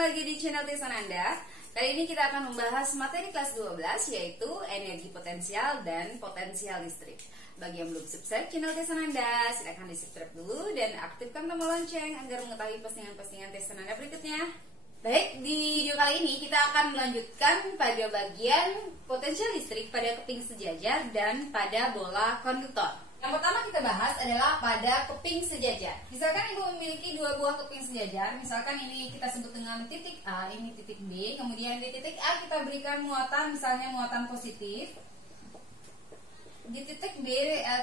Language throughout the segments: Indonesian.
lagi di channel Tesan Anda. Kali ini kita akan membahas materi kelas 12 yaitu energi potensial dan potensial listrik. Bagi yang belum subscribe channel Tesan Anda, silahkan di subscribe dulu dan aktifkan tombol lonceng agar mengetahui postingan-postingan Tesan Anda berikutnya. Baik, di video kali ini kita akan melanjutkan pada bagian potensial listrik pada keping sejajar dan pada bola konduktor. Yang pertama kita bahas adalah pada keping sejajar. Misalkan Ibu memiliki dua buah keping sejajar. Misalkan ini kita sebut dengan titik A, ini titik B. Kemudian di titik A kita berikan muatan, misalnya muatan positif. Di titik B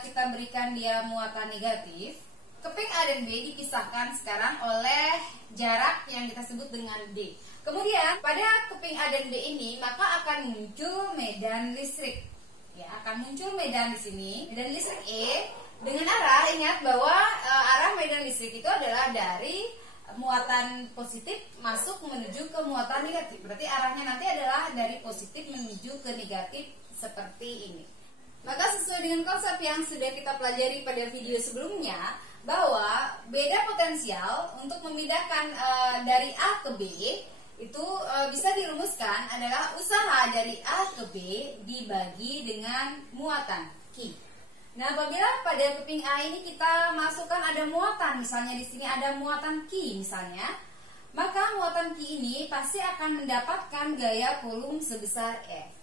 kita berikan dia muatan negatif. Keping A dan B dipisahkan sekarang oleh jarak yang kita sebut dengan D. Kemudian pada keping A dan B ini maka akan muncul medan listrik. Ya, akan muncul medan di sini, medan listrik E dengan arah, ingat bahwa arah medan listrik itu adalah dari muatan positif masuk menuju ke muatan negatif. Berarti arahnya nanti adalah dari positif menuju ke negatif seperti ini. Maka sesuai dengan konsep yang sudah kita pelajari pada video sebelumnya, bahwa beda potensial untuk memindahkan dari A ke B itu bisa dirumuskan adalah usaha dari A ke B dibagi dengan muatan Q. Nah, apabila pada keping A ini kita masukkan ada muatan, misalnya di sini ada muatan Q misalnya, maka muatan Q ini pasti akan mendapatkan gaya Coulomb sebesar F.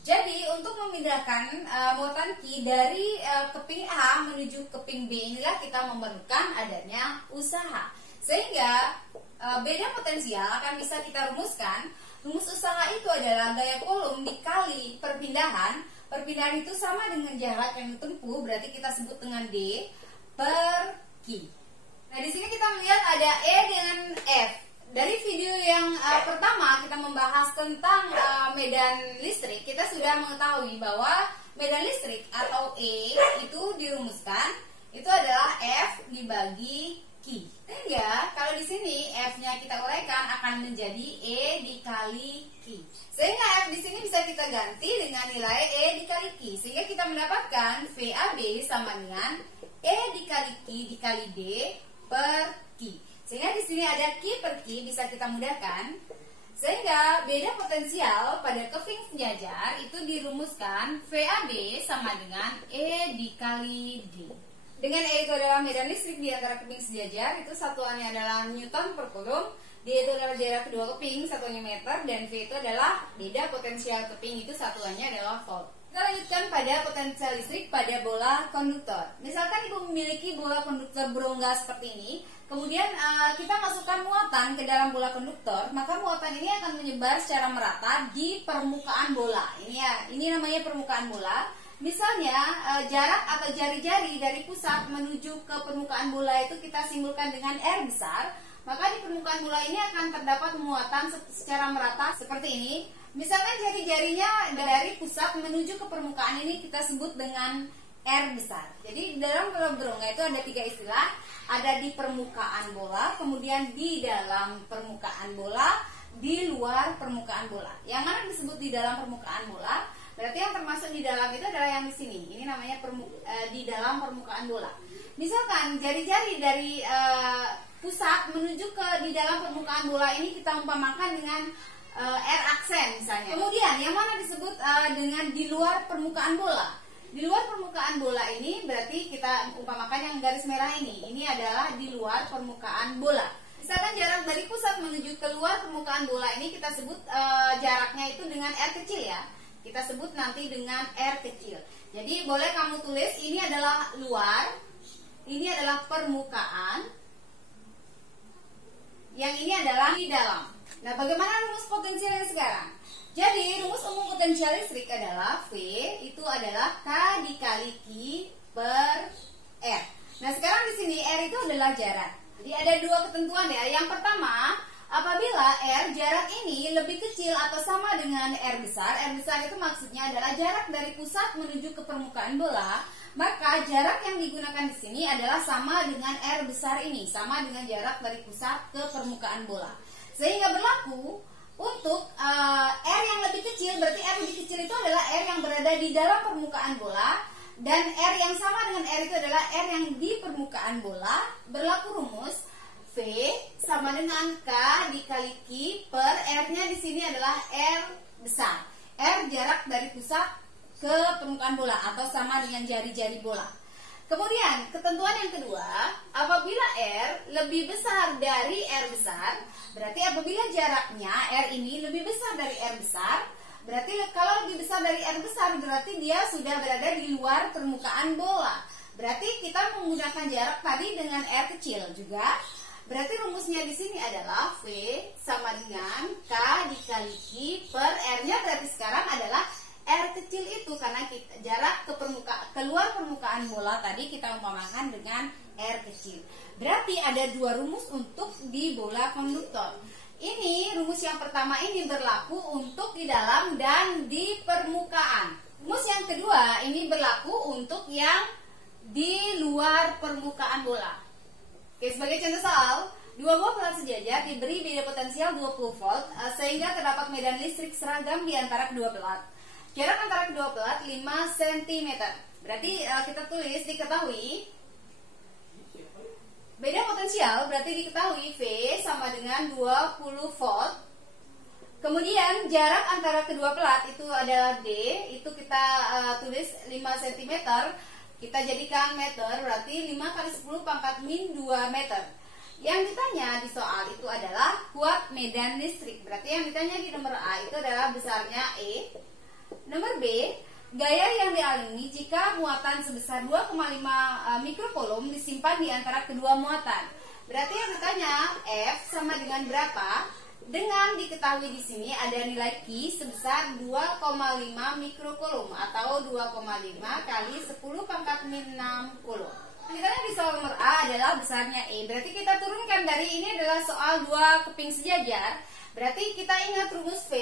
Jadi untuk memindahkan muatan Q dari keping A menuju keping B inilah kita memerlukan adanya usaha. Sehingga beda potensial akan bisa kita rumuskan. Rumus usaha itu adalah gaya Coulomb dikali perpindahan. Perpindahan itu sama dengan jarak yang ditempuh, berarti kita sebut dengan D per Q. Nah, di sini kita melihat ada E dengan F. Dari video yang pertama kita membahas tentang medan listrik, kita sudah mengetahui bahwa medan listrik atau E itu dirumuskan itu adalah F dibagi Q. Sehingga kalau di sini F-nya kita uraikan akan menjadi E dikali Q. Sehingga F di sini bisa kita ganti dengan nilai E dikali Q. Sehingga kita mendapatkan VAB sama dengan E dikali Q dikali D per Q. Sehingga di sini ada Q per Q bisa kita mudahkan. Sehingga beda potensial pada keping sejajar itu dirumuskan VAB sama dengan E dikali D. Dengan E itu adalah medan listrik di antara keping sejajar, itu satuannya adalah Newton per Coulomb. D itu adalah jarak kedua keping, satuannya meter, dan V itu adalah beda potensial keping, itu satuannya adalah volt. Kita lanjutkan pada potensial listrik pada bola konduktor. Misalkan Ibu memiliki bola konduktor berongga seperti ini, kemudian kita masukkan muatan ke dalam bola konduktor, maka muatan ini akan menyebar secara merata di permukaan bola. Ini ya, ini namanya permukaan bola. Misalnya jarak atau jari-jari dari pusat menuju ke permukaan bola itu kita simbolkan dengan R besar, maka di permukaan bola ini akan terdapat muatan secara merata seperti ini. Misalkan jari-jarinya dari pusat menuju ke permukaan ini kita sebut dengan R besar. Jadi dalam bola berongga itu ada tiga istilah, ada di permukaan bola, kemudian di dalam permukaan bola, di luar permukaan bola. Yang mana disebut di dalam permukaan bola? Berarti yang termasuk di dalam itu adalah yang di sini. Ini namanya di dalam permukaan bola. Misalkan jari-jari dari pusat menuju ke di dalam permukaan bola ini kita umpamakan dengan R aksen misalnya. Kemudian yang mana disebut dengan di luar permukaan bola? Di luar permukaan bola ini berarti kita umpamakan yang garis merah ini. Ini adalah di luar permukaan bola. Misalkan jarak dari pusat menuju keluar permukaan bola ini kita sebut jaraknya itu dengan R kecil ya. Kita sebut nanti dengan R kecil. Jadi boleh kamu tulis ini adalah luar, ini adalah permukaan, yang ini adalah di dalam. Nah, bagaimana rumus potensialnya sekarang? Jadi rumus umum potensial listrik adalah V itu adalah K dikali Q per R. Nah, sekarang di sini R itu adalah jarak. Jadi ada dua ketentuan ya. Yang pertama, apabila R jarak ini lebih kecil atau sama dengan R besar itu maksudnya adalah jarak dari pusat menuju ke permukaan bola, maka jarak yang digunakan di sini adalah sama dengan R besar ini, sama dengan jarak dari pusat ke permukaan bola. Sehingga berlaku untuk R yang lebih kecil, berarti R lebih kecil itu adalah R yang berada di dalam permukaan bola, dan R yang sama dengan R itu adalah R yang di permukaan bola. Berlaku rumus V sama dengan K dikali Q per R-nya di sini adalah R besar. R jarak dari pusat ke permukaan bola atau sama dengan jari-jari bola. Kemudian ketentuan yang kedua, apabila R lebih besar dari R besar, berarti apabila jaraknya R ini lebih besar dari R besar, berarti kalau lebih besar dari R besar berarti dia sudah berada di luar permukaan bola. Berarti kita menggunakan jarak tadi dengan R kecil juga. Berarti rumusnya di sini adalah V sama dengan K dikali Q per R-nya berarti sekarang adalah R kecil itu karena jarak ke keluar permukaan bola tadi kita umpamakan dengan R kecil. Berarti ada dua rumus untuk di bola konduktor. Ini rumus yang pertama ini berlaku untuk di dalam dan di permukaan. Rumus yang kedua ini berlaku untuk yang di luar permukaan bola. Oke, sebagai contoh soal, dua buah pelat sejajar diberi beda potensial 20 volt sehingga terdapat medan listrik seragam di antara kedua pelat. Jarak antara kedua pelat 5 cm. Berarti kita tulis diketahui beda potensial berarti diketahui V sama dengan 20 volt. Kemudian jarak antara kedua pelat itu adalah D, itu kita tulis 5 cm. Kita jadikan meter, berarti 5 kali 10 pangkat min 2 meter. Yang ditanya di soal itu adalah kuat medan listrik. Berarti yang ditanya di nomor A itu adalah besarnya E. Nomor B, gaya yang dialami jika muatan sebesar 2,5 mikrokolom disimpan di antara kedua muatan. Berarti yang ditanya F sama dengan berapa? Dengan diketahui di sini ada nilai Q sebesar 2,5 mikrokolom atau 2,5 kali 10 pangkat min 60. Ditanya di soal nomor A adalah besarnya E. Berarti kita turunkan dari ini adalah soal dua keping sejajar. Berarti kita ingat rumus V.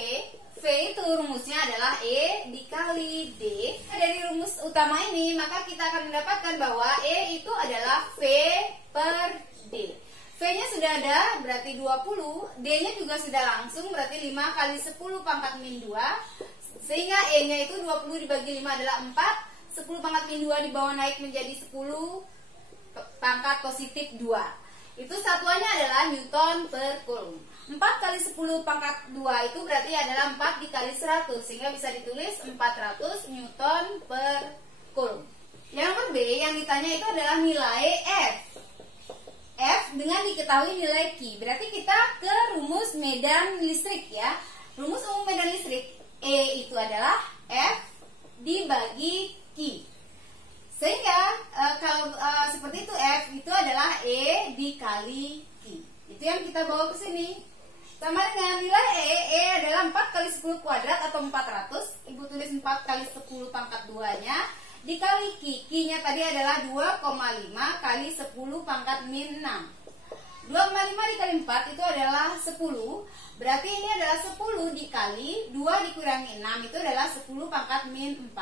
V itu rumusnya adalah E dikali D. Dari rumus utama ini maka kita akan mendapatkan bahwa E itu adalah V per D. V-nya sudah ada, berarti 20. D-nya juga sudah langsung, berarti 5 kali 10 pangkat min 2. Sehingga E-nya itu 20 dibagi 5 adalah 4. 10 pangkat min 2 di bawah naik menjadi 10 pangkat positif 2. Itu satuannya adalah Newton per Coulomb. 4 kali 10 pangkat 2 itu berarti adalah 4 dikali 100. Sehingga bisa ditulis 400 Newton per Coulomb. Yang nomor B, yang ditanya itu adalah nilai F. F dengan diketahui nilai Q. Berarti kita ke rumus medan listrik ya. Rumus umum medan listrik E itu adalah F dibagi Q. Sehingga kalau seperti itu F itu adalah E dikali Q. Itu yang kita bawa ke sini. Sama dengan nilai E adalah 4 kali 10 kuadrat atau 400. Ibu tulis 4 kali 10 pangkat 2-nya. Dikali Q, Q-nya tadi adalah 2,5 kali 10 pangkat min 6. 2,5 dikali 4 itu adalah 10. Berarti ini adalah 10 dikali 2 dikurangi 6 itu adalah 10 pangkat min 4.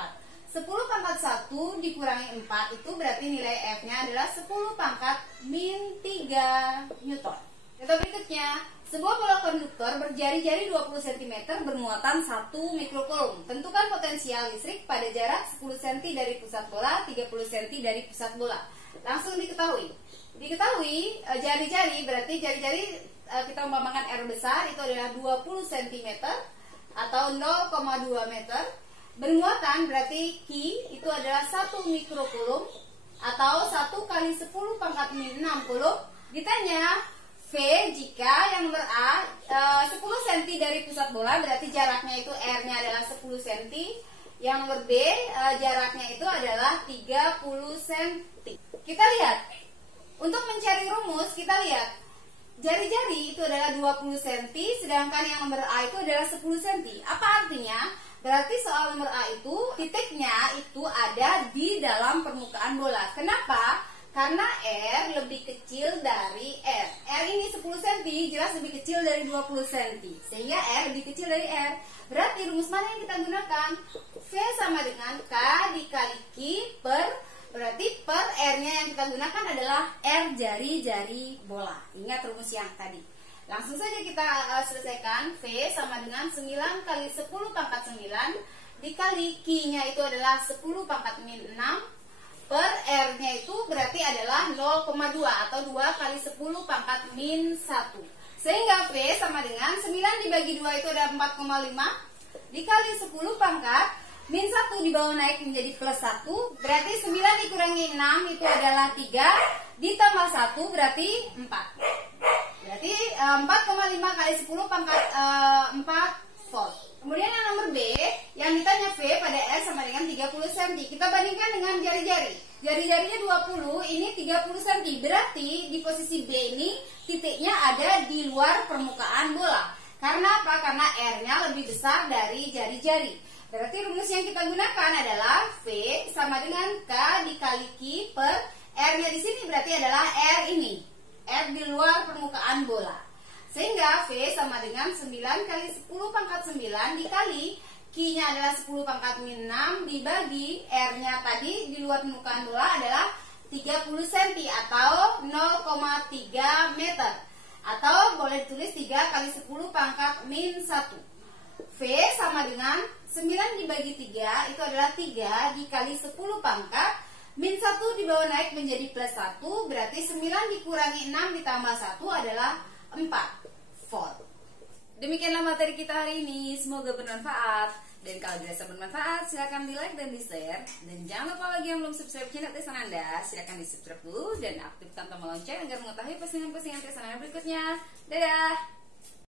10 pangkat 1 dikurangi 4 itu berarti nilai F-nya adalah 10 pangkat min 3 Newton. Contoh berikutnya, sebuah bola konduktor berjari-jari 20 cm bermuatan 1 mikrokolom. Tentukan potensial listrik pada jarak 10 cm dari pusat bola, 30 cm dari pusat bola. Langsung diketahui. Diketahui jari-jari berarti jari-jari kita umpamakan R besar itu adalah 20 cm atau 0,2 meter. Bermuatan berarti Q itu adalah 1 mikrokolom atau 1 kali 10 pangkat min 60. Ditanya V jika yang nomor A 10 cm dari pusat bola berarti jaraknya itu R-nya adalah 10 cm. Yang nomor B jaraknya itu adalah 30 cm. Kita lihat. Untuk mencari rumus kita lihat. Jari-jari itu adalah 20 cm sedangkan yang nomor A itu adalah 10 cm. Apa artinya? Berarti soal nomor A itu titiknya itu ada di dalam permukaan bola. Kenapa? Karena R lebih kecil dari R. R ini 10 cm, jelas lebih kecil dari 20 cm. Sehingga R lebih kecil dari R. Berarti rumus mana yang kita gunakan? V sama dengan K dikali Q per, berarti per R-nya yang kita gunakan adalah R jari-jari bola. Ingat rumus yang tadi. Langsung saja kita selesaikan. V sama dengan 9 kali 10 pangkat 9 dikali Q-nya itu adalah 10 pangkat min 6. per R-nya itu berarti adalah 0,2 atau 2 kali 10 pangkat min 1. Sehingga V sama dengan 9 dibagi 2 itu ada 4,5 dikali 10 pangkat min 1 di bawah naik menjadi plus 1, berarti 9 dikurangi 6 itu adalah 3 ditambah 1 berarti 4. Berarti 4,5 kali 10 pangkat 4 volt. Kemudian yang nomor B, yang ditanya V pada R sama dengan 30 cm. Kita bandingkan dengan jari-jari. Jari-jarinya 20, ini 30 cm. Berarti di posisi B ini titiknya ada di luar permukaan bola. Karena apa? Karena R-nya lebih besar dari jari-jari. Berarti rumus yang kita gunakan adalah V sama dengan K dikali Q per R-nya di sini berarti adalah R ini. R di luar permukaan bola. Sehingga V sama dengan 9 kali 10 pangkat 9 dikali Q-nya adalah 10 pangkat min 6 dibagi R-nya tadi di luar permukaan bola adalah 30 cm atau 0,3 meter. Atau boleh ditulis 3 kali 10 pangkat min 1. V sama dengan 9 dibagi 3 itu adalah 3 dikali 10 pangkat min 1 di bawah naik menjadi plus 1. Berarti 9 dikurangi 6 ditambah 1 adalah 4 volt. Demikianlah materi kita hari ini. Semoga bermanfaat. Dan kalau dirasa bermanfaat, silakan di like dan di share. Dan jangan lupa bagi yang belum subscribe channel Tes Ananda, silakan di subscribe dulu dan aktifkan tombol lonceng agar mengetahui postingan-postingan Tes Ananda berikutnya. Dadah!